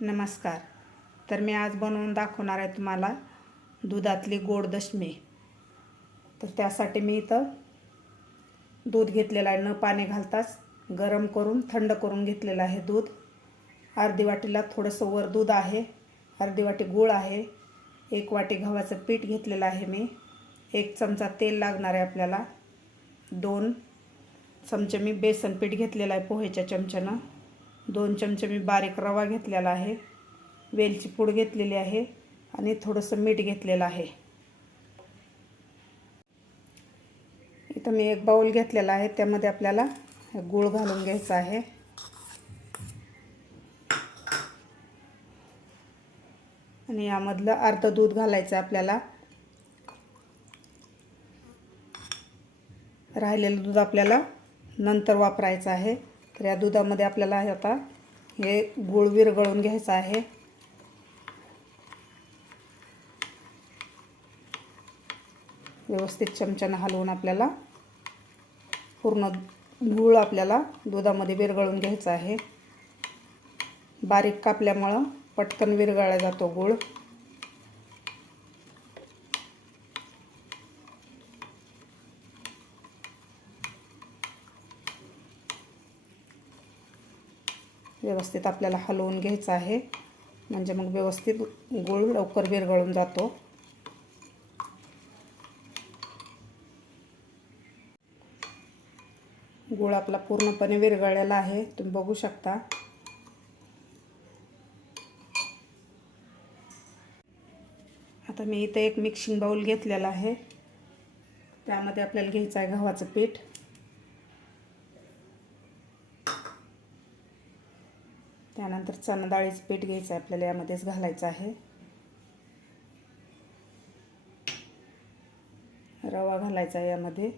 नमस्कार. तर मी आज बनवून दाखवणार आहे तुम्हाला दुधातली गोड दशमी. तर त्यासाठी मी इथं दूध घेतलेलं आहे. न पाणी घालताच गरम करून थंड करून घेतलेलं आहे दूध. अर्धी वाटीला थोडंसं वर दूध आहे. अर्धी वाटी गूळ आहे. एक वाटी गव्हाचं पीठ घेतलेलं आहे मी. एक चमचा तेल लागणार आहे आपल्याला. दोन चमचे मी बेसन पीठ घेतलेलं आहे पोहेच्या चमच्यानं. दोन चमचे मी बारीक रवा घेतलेला आहे. वेलची पूड घेतलेली आहे आणि थोडंसं मीठ घेतलेलं आहे. इथं मी एक बाऊल घेतलेला आहे. त्यामध्ये आपल्याला गूळ घालून घ्यायचा आहे. आणि यामधलं अर्ध दूध घालायचं आहे आपल्याला. राहिलेलं दूध आपल्याला नंतर वापरायचं आहे. तर या दुधामध्ये आपल्याला आता हे गुळ विरगळून घ्यायचं आहे. व्यवस्थित चमच्यानं हलवून आपल्याला पूर्ण गूळ आपल्याला दुधामध्ये विरघळून घ्यायचा आहे. बारीक कापल्यामुळं पटकन विरघळला जातो गूळ. व्यवस्थित आपल्याला हलवून घ्यायचं आहे. म्हणजे मग व्यवस्थित गूळ लवकर विरघळून जातो. गूळ आपला पूर्णपणे विरघळलेला आहे. तुम्ही बघू शकता. आता मी इथे एक मिक्सिंग बाऊल घेतलेला आहे. त्यामध्ये आपल्याला घ्यायचं आहे गव्हाचं पीठ. त्यानंतर चणा डाळीचं पीठ घ्यायचं आहे आपल्याला यामध्येच घालायचं आहे. रवा घालायचा यामध्ये.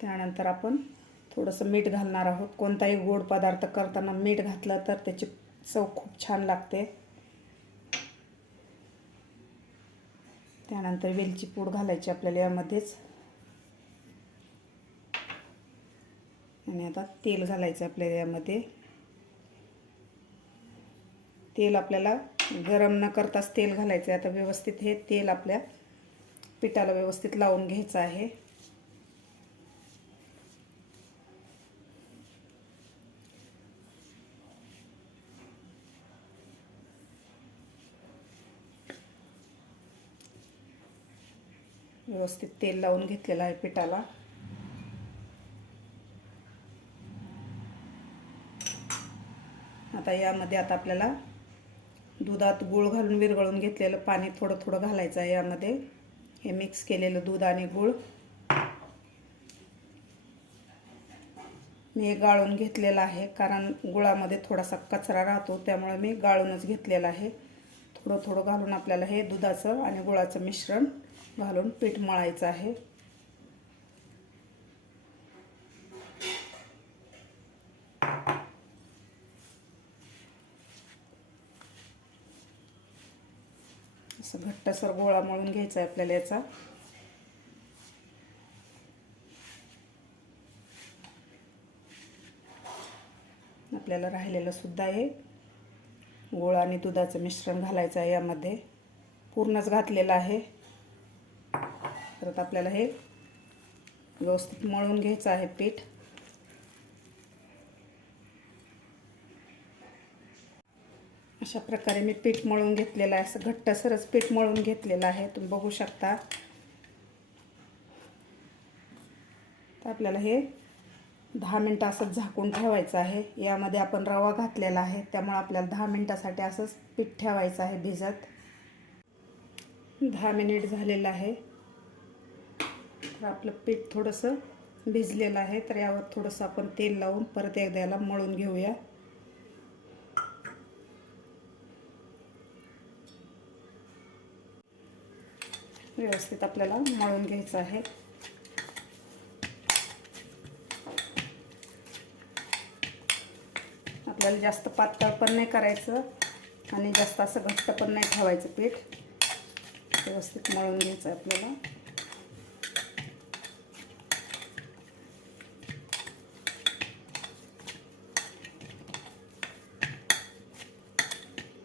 त्यानंतर आपण थोडंसं मीठ घालणार आहोत. कोणताही गोड पदार्थ करताना मीठ घातलं तर त्याची चव खूप छान लागते. त्यानंतर वेलची पूड घालायची आपल्याला यामध्येच. आणि आता तेल घालायचं आपल्या यामध्ये. तेल आपल्याला गरम न करताच तेल घालायचं आहे. आता व्यवस्थित हे तेल आपल्या पिठाला व्यवस्थित लावून घ्यायचं आहे. व्यवस्थित तेल लावून घेतलेलं आहे पिठाला. आता यामध्ये आता आपल्याला दुधात गूळ घालून विरघळून घेतलेलं पाणी थोडं थोडं घालायचं आहे यामध्ये. हे मिक्स केलेलं दूध आणि गूळ. मी हे गाळून घेतलेलं आहे कारण गुळामध्ये थोडासा कचरा राहतो त्यामुळे मी गाळूनच घेतलेलं आहे. थोडं थोडं घालून आपल्याला हे दुधाचं आणि गुळाचं मिश्रण घालून पीठ मळायचं आहे असं घट्टसर गोळा मळून घ्यायचा आहे आपल्याला याचा. आपल्याला राहिलेलं सुद्धा आहे गोळ आणि दुधाचं मिश्रण घालायचं आहे यामध्ये. पूर्णच घातलेलं आहे. परत आपल्याला हे व्यवस्थित मळून घ्यायचं आहे पीठ. अशा प्रकारे मी पीठ मळून घेतलेलं आहे. असं घट्टसरच पीठ मळून घेतलेलं आहे. तुम्ही बघू शकता. तर आपल्याला हे दहा मिनटं असंच झाकून ठेवायचं आहे. यामध्ये आपण रवा घातलेला आहे. त्यामुळे आपल्याला दहा मिनटासाठी असंच पीठ ठेवायचं आहे भिजत. दहा मिनिट झालेलं आहे. तर आपलं पीठ थोडंसं भिजलेलं आहे. तर यावर थोडंसं आपण तेल लावून परत एकदा याला मळून घेऊया. व्यवस्थित आपल्याला मळून घ्यायचं आहे. आपल्याला जास्त पातळ पण नाही करायचं आणि जास्त असं घट्ट पण नाही ठेवायचं पीठ. व्यवस्थित मळून घ्यायचं आपल्याला.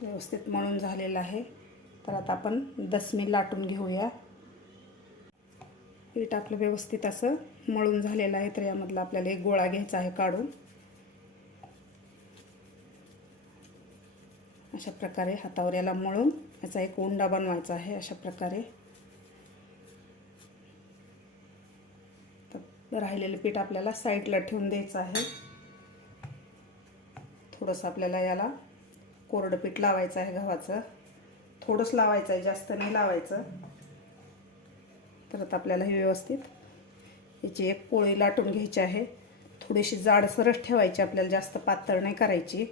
व्यवस्थित मळून झालेलं आहे. तर आता आपण दसमी लाटून घेऊया. पीठ आपलं व्यवस्थित असं मळून झालेलं आहे तर यामधला आपल्याला एक गोळा घ्यायचा आहे काढून. अशा प्रकारे हातावर याला मळून याचा एक उंडा बनवायचा आहे अशा प्रकारे. तर राहिलेलं पीठ आपल्याला साईडला ठेवून द्यायचं आहे. थोडंसं आपल्याला याला कोरडं पीठ लावायचं आहे गव्हाचं. थोडंच लावायचं आहे जास्त नाही लावायचं. तर आता आपल्याला हे व्यवस्थित याची एक पोळी लाटून घ्यायची आहे. थोडीशी जाडसरच ठेवायची आपल्याला जास्त पातळ नाही करायची.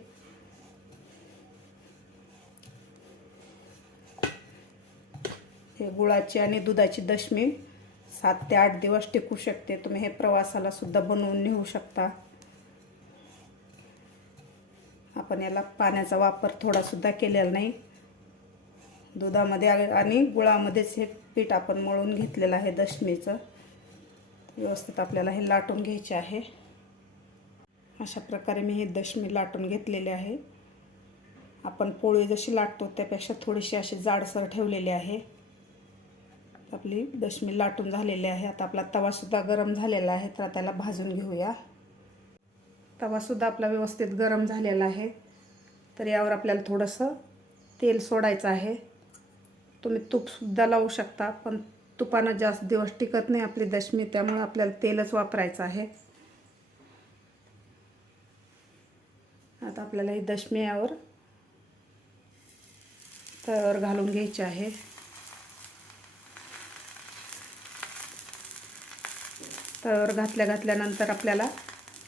हे गुळाची आणि दुधाची दशमी सात ते आठ दिवस टिकू शकते. तुम्ही हे प्रवासाला सुद्धा बनवून नेऊ शकता. आपण याला पाण्याचा वापर थोडासुद्धा केलेला नाही. दुधामध्ये आणि गुळामध्येच हे पीठ आपण मळून घेतलेलं आहे दशमीचं. व्यवस्थित आपल्याला हे लाटून घ्यायचे आहे. अशा प्रकारे मी हे दशमी लाटून घेतलेले आहे. आपण पोळी जशी लाटतो त्यापेक्षा थोडीशी अशी जाडसर ठेवलेली आहे. आपली दशमी लाटून झालेली आहे. आता आपला तवासुद्धा गरम झालेला आहे. तर त्याला भाजून घेऊया. तवासुद्धा आपला व्यवस्थित गरम झालेला आहे. तर यावर आपल्याला थोडंसं तेल सोडायचं आहे. तुम्ही तूपसुद्धा लावू शकता पण तुपानं जास्त दिवस टिकत नाही आपली दशमी त्यामुळे आपल्याला तेलच वापरायचं आहे. आता आपल्याला ही दशमी यावर तव्यावर घालून घ्यायची आहे. तव्यावर घातल्या घातल्यानंतर आपल्याला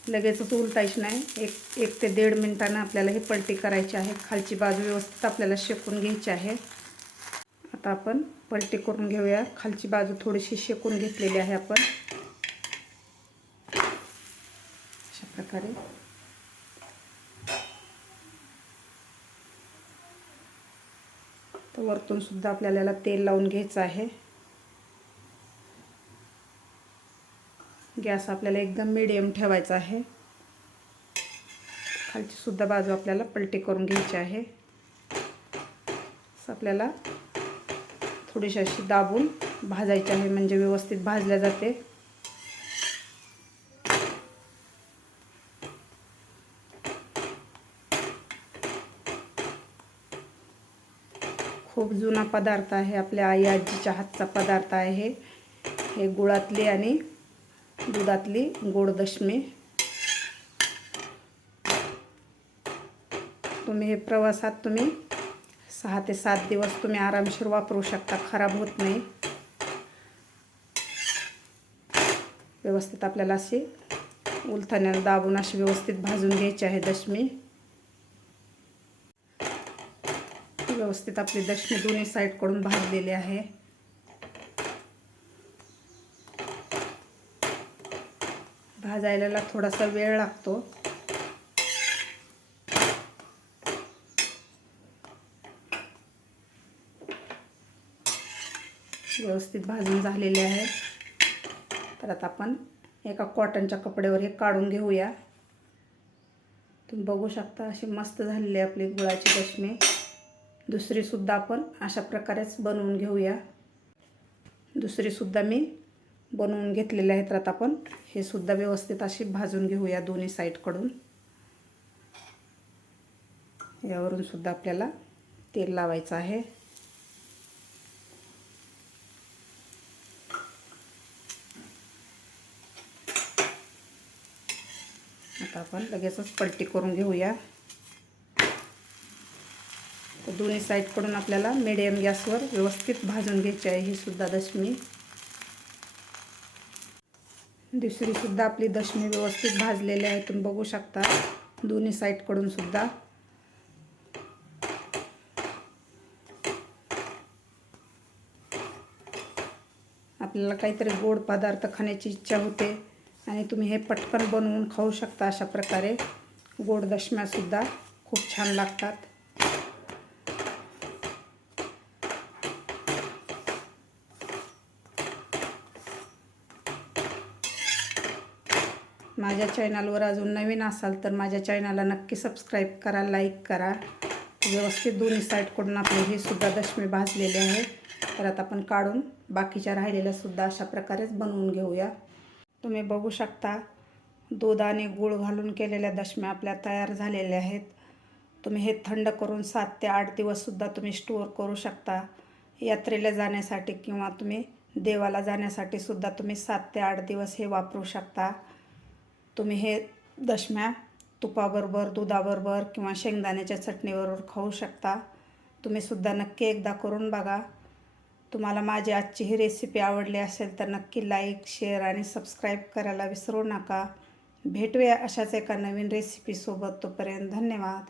लगेचच उलटायची नाही. एक एक ते दीड मिनटानं आपल्याला ही पलटी करायची आहे. खालची बाजू व्यवस्थित आपल्याला शेकून घ्यायची आहे. आता आपण पलटी करून घेऊया. खालची बाजू थोडीशी शेकून घेतलेली आहे आपण. अशा प्रकारे. तर वरतून सुद्धा आपल्याला तेल लावून घ्यायचं आहे. गॅस आपल्याला एकदम मिडियम ठेवायचा आहे. खालची सुद्धा बाजू आपल्याला पलटी करून घ्यायची आहे. आपल्याला थोडीशी अशी दाबून भाजायची आहे म्हणजे व्यवस्थित भाजल्या जाते. खूप जुना पदार्थ आहे आपल्या आई आजीच्या हातचा पदार्थ आहे. हे गुळातली आणि दुधातली गोडदशमी तुम्ही हे प्रवासात तुम्ही सहा ते सात दिवस तुम्ही आरामशीर वापरू शकता खराब होत नाही. व्यवस्थित आपल्याला अशी उलथाण्याला दाबून अशी व्यवस्थित भाजून घ्यायची आहे दशमी. व्यवस्थित आपली दशमी दोन्ही साईडकडून भाजलेली आहे. भाजायला थोडासा वेळ लागतो. व्यवस्थित भाजून झालेले आहे तर आता आपण एका कॉटनच्या कपड्यावर हे काढून घेऊया. तुम्ही बघू शकता अशी मस्त झालेली आहे आपली गुळाची दशमी दुसरीसुद्धा आपण अशा प्रकारेच बनवून घेऊया. दुसरीसुद्धा मी बनवून घेतलेले आहेत तर आता आपण हे सुद्धा व्यवस्थित अशी भाजून घेऊया दोन्ही साईडकडून. यावरून सुद्धा आपल्याला तेल लावायचं आहे. आता आपण लगेचच पलटी करून घेऊया. तर दोन्ही साईडकडून आपल्याला मिडियम गॅसवर व्यवस्थित भाजून घ्यायची आहे ही सुद्धा दशमी. दुसरीसुद्धा आपली दशमी व्यवस्थित भाजलेली आहे तुम्ही बघू शकता. दोन्ही साईडकडून सुद्धा. आपल्याला काहीतरी गोड पदार्थ खाण्याची इच्छा होते. आणि तुम्ही हे पटकन बनवून खाऊ शकता अशा प्रकारे. गोड दशम्यासुद्धा खूप छान लागतात. माझ्या चॅनलवर अजून नवीन असाल तर माझ्या चॅनलला नक्की सबस्क्राईब करा लाईक करा. व्यवस्थित दोन्ही साईडकडून आपले हे सुद्धा दशमी भाजलेले आहे तर आता आपण काढून बाकीच्या राहिलेल्यासुद्धा अशा प्रकारेच बनवून घेऊया. तुम्ही बघू शकता दूध आणि गूळ घालून केलेल्या दशम्या आपल्या तयार झालेल्या आहेत. तुम्ही हे थंड करून सात ते आठ दिवससुद्धा तुम्ही स्टोअर करू शकता. यात्रेला जाण्यासाठी किंवा तुम्ही देवाला जाण्यासाठी सुद्धा तुम्ही सात ते आठ दिवस हे वापरू शकता. तुम्ही हे दशम्या तुपाबरोबर दुधाबरोबर किंवा शेंगदाण्याच्या चटणीबरोबर खाऊ शकता. तुम्ही सुद्धा नक्की एकदा करून बघा. तुम्हाला माझी आजची ही रेसिपी आवडली असेल तर नक्की लाईक शेअर आणि सबस्क्राईब करायला विसरू नका. भेटूया अशाच एका नवीन रेसिपीसोबत तोपर्यंत धन्यवाद.